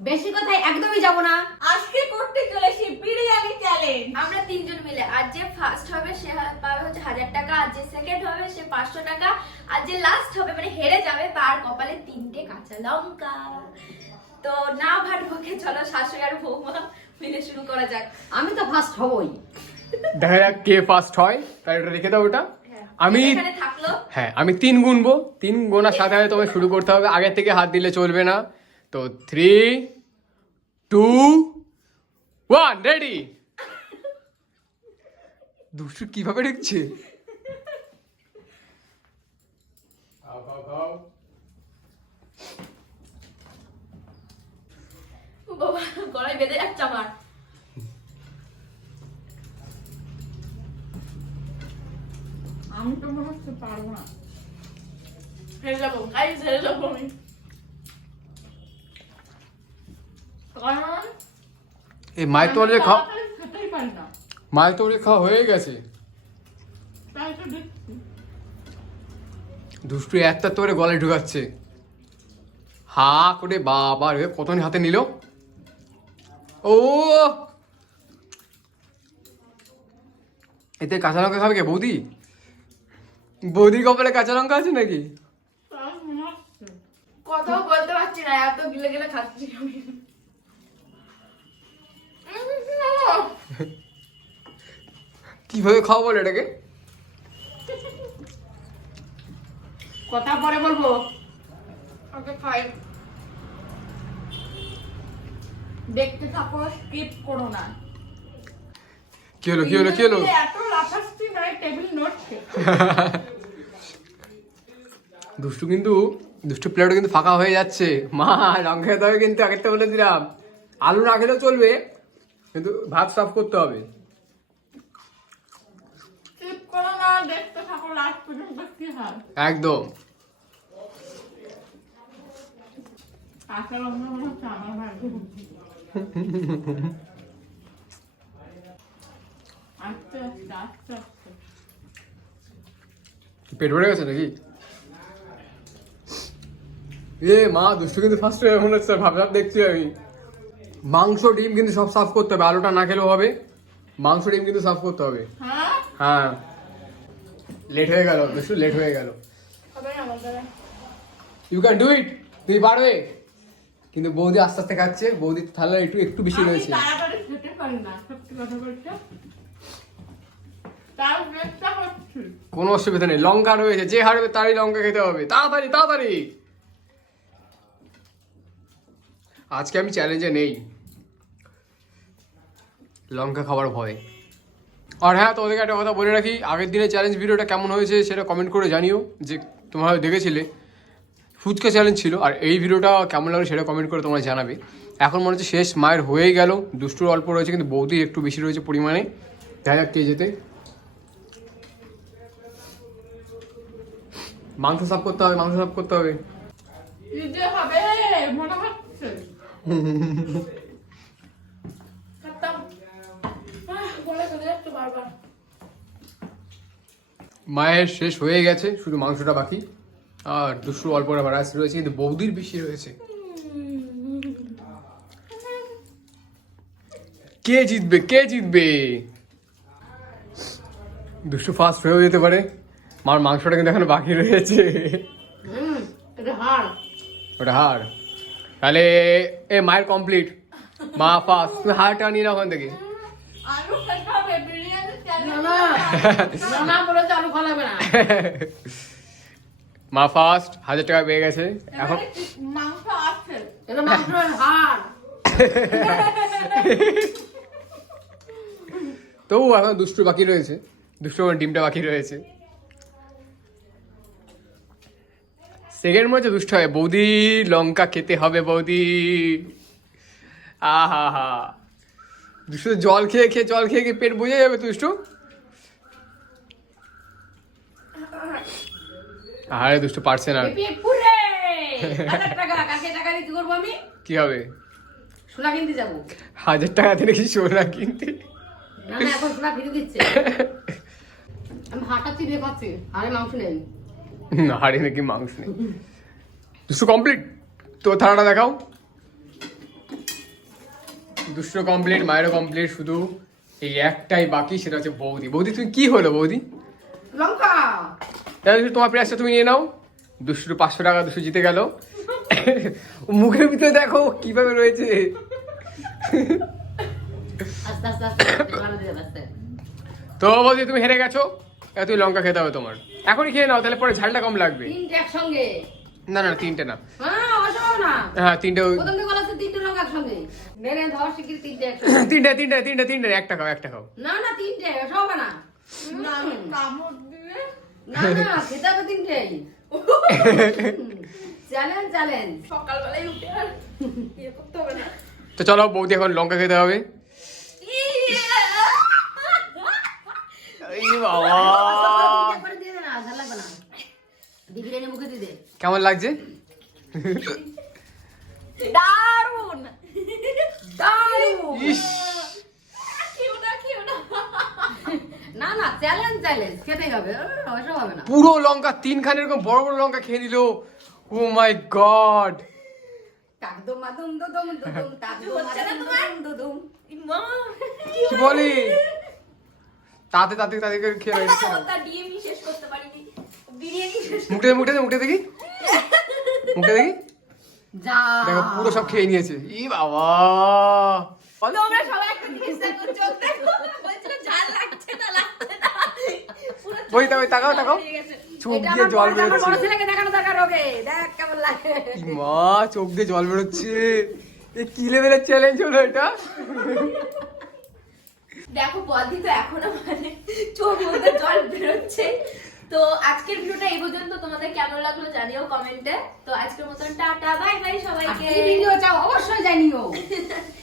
বেশি কথায় একদমই যাব না। আজকে করতে চলেছি বিরিয়ানি চ্যালেঞ্জ আমরা তিনজন মিলে আর যে ফার্স্ট হবে সে হা- পাবে হচ্ছে হাজার টাকা আর যে সেকেন্ড হবে সে পাঁচশো টাকা আর যে লাস্ট হবে মানে হেরে যাবে তার কপালে তিনটে কাঁচা লঙ্কা। তো না ভাট বকে চলো শাশুড়ি আর বৌমা মিলে শুরু করা যাক। আমি তো ফার্স্ট হবই। দেখা যাক কে ফার্স্ট হয় তাই ওটা রেখে দাও ওটা। হ্যাঁ। আমি এখানে থাকল। হ্যাঁ আমি তিন গুনবো। তিন গোনার সাথে সাথে তোমায় শুরু করতে হবে। আগে থেকে হাত দিলে চলবে না। তো থ্রি টু ওয়ান রেডি দুষ্টু কীভাবে ঢুকছে? গলায় বেঁধে যাচ্ছে আমার। আমি তো মনে হচ্ছে পারব না। হেরে যাব গাইজ হেরে যাব আমি। কারণ এই মায়ের তো অলরেডি খাওয়া খেতেই পারি না। মায়ের তো অলরেডি খাওয়া হয়ে গেছে। তাই তো দেখছি। দুষ্টু একটা তোরে গলায় ঢুকাচ্ছে। হা করে বাবা রে কতক্ষণ হাতে নিল? ও! এতে কাঁচা লঙ্কা খাবে কে বৌদি? বৌদি কপালে কাঁচা লঙ্কা আছে নাকি? কথাও বলতে পারছি না এত গিলে গিলে খাচ্ছি কীভাবে খাওয়া বলে এটাকে? কথা পরে বলব? ওকে খাই দেখতে থাকো স্কিপ করো না। কি হলো কি হলো কি হলো? এত লাফাচ্ছি টেবিল নড়ছে দুষ্টু কিন্তু দুষ্টু প্লেটও কিন্তু ফাঁকা হয়ে যাচ্ছে। মা লঙ্কা খেতে হবে কিন্তু আগের তো বলে দিলাম। আলু না খেলেও চলবে। কিন্তু ভাত সাফ করতে হবে। একদম। পেট ভরে গেছে নাকি? এ মা দুষ্টু কিন্তু ফার্স্ট হয়ে মনে হচ্ছে ভাব ভাব দেখছি আমি। মাংস ডিম কিন্তু সব সাফ করতে হবে। আলুটা না খেলেও হবে। মাংস ডিম কিন্তু সাফ করতে হবে। হ্যাঁ? হ্যাঁ। লেট হয়ে গেল দুষ্টু লেট হয়ে গেল। ইউ ক্যান ডু ইট তুই পারবে। কিন্তু বৌদি আস্তে আস্তে খাচ্ছে। বৌদির থালা একটু একটু বেশি রয়েছে। কোনো অসুবিধা নেই। লঙ্কা রয়েছে যে হারবে তারই লঙ্কা খেতে হবে। তাড়াতাড়ি তাড়াতাড়ি। আজকে আমি চ্যালেঞ্জে নেই। লঙ্কা খাবার ভয়। আর হ্যাঁ তোদেরকে একটা কথা বলে রাখি, আগের দিনের চ্যালেঞ্জ ভিডিওটা কেমন হয়েছে সেটা কমেন্ট করে জানিও, যে তোমরা দেখেছিলে। ফুচকা চ্যালেঞ্জ ছিল, আর এই ভিডিওটা কেমন লাগল সেটা কমেন্ট করে তোমরা জানাবে। এখন মনে হচ্ছে শেষ, মায়ের হয়েই গেল। দুষ্টুর অল্প রয়েছে, কিন্তু বৌদি একটু বেশি রয়েছে পরিমাণে। দেখা যাক কে যেতে মাংস সাফ করতে হবে, মাংস সাফ করতে হবে মনে হচ্ছে খাতাম গলায় বেঁধে যাচ্ছে বারবার মায়ের শেষ হয়ে গেছে শুধু মাংসটা বাকি। আর দুশো অল্প রাইস রয়েছে কিন্তু বৌদির বেশি রয়েছে। কে জিতবে কে জিতবে? দুশো ফার্স্ট হয়েও যেতে পারে। মার মাংসটা কিন্তু এখনও বাকি রয়েছে। ওটা হার তাহলে এ মায়ের কমপ্লিট মা ফার্স্ট তুমি হারটা নিয়ে নাও ওখান থেকে। না না। না না না। মা ফার্স্ট হাজার টাকা পেয়ে গেছে। এখন তবু এখন দুষ্টু বাকি রয়েছে। দুষ্টু ডিমটা বাকি রয়েছে। সেকেন্ড মধ্যে দুষ্ট হয়। বৌদি লঙ্কা খেতে হবে বৌদি। আহা হা। দুষ্টু জল খেয়ে খেয়ে জল খেয়ে খেয়ে পেট বুঝে যাবে দুষ্টু। আরে দুষ্টু পারছে না। কি হবে? সোনা কিনতে যাব। হাজার টাকা দিয়ে কি সোনা কিনতে? না না এখন সোনা ফিরে দিচ্ছে। আমি হাঁটা চিবিয়ে আরে মাংস নেই। না হাড়ি নাকি মাংস নেই। দুশো কমপ্লিট তো থানাটা দেখাও। দুশো কমপ্লিট মায়েরও কমপ্লিট শুধু এই একটাই বাকি সেটা হচ্ছে বৌদি। বৌদি তুমি কি হলো বৌদি? লঙ্কা! তাহলে তোমার প্রাইসটা তুমি নিয়ে নাও। দুশো পাঁচশো টাকা দুশো জিতে গেল। মুখের ভিতরে দেখো কীভাবে রয়েছে। তো বৌদি তুমি হেরে গেছো। তুমি লঙ্কা খেতে হবে তোমার। এখনই খেয়ে নাও তাহলে পরে ঝালটা কম লাগবে। তিনটে একসঙ্গে? না না তিনটে না। হ্যাঁ হ্যাঁ তিনটে তিনটে তিনটে তিনটে তিনটে তিনটে তিনটে একটা খাও একটা খাও। না না তিনটে অসম্ভব না। না, আমি কামড় দিয়ে না না খেতে হবে তিনটেই। Challenge challenge. সকালবেলায় উঠে আর ইয়ে করতে হবে না। তো চলো বৌদি এখন লঙ্কা খেতে হবে এই বাবা একবারে দিয়ে দে না ঝাল লাগবে না দিবি রেনে মুখে দিয়ে দে কেমন লাগছে? দারুণ দারুণ ইস। না না না না চ্যালেঞ্জ চ্যালেঞ্জ হবে না। পুরো লঙ্কা তিনখানে এরকম বড় বড় লঙ্কা খেয়ে নিল। ও মাই গড টাকদম মাদুম দুদুম দুদুম টাকদম হচ্ছে না তোমার? মাদুম দুদুম। মা কি বলি তাতে তাতে তাতে করে খেয়ে ডিএমই শেষ করতে পারিনি। মুখে মুখে মুখে দেখি। মুখে দেখি। যা। দেখো পুরো সব খেয়ে নিয়েছে। ই বাবা। তোমরা সবাই একটা জিনিস চোখ দেখো। বলছিল ঝাল লাগছে না লাগছে না। ওই তাকাও তাকাও। তাকাও চোখ দিয়ে জল আমার বড় বেরোচ্ছে। ছেলেকে দেখানো দরকার হবে দেখ কেমন লাগে। মা চোখ দিয়ে জল বেরোচ্ছে। এ কি লেভেলের চ্যালেঞ্জ হলো এটা? দেখো বদি তো এখনও মানে চোখ মধ্যে জল বেরোচ্ছে। তো আজকের ভিডিওটা এই পর্যন্ত। তোমাদের কেমন লাগল জানিও কমেন্টে। তো আজকের মতন টাটা বাই বাই সবাইকে। ভিডিও চাও অবশ্যই জানিও।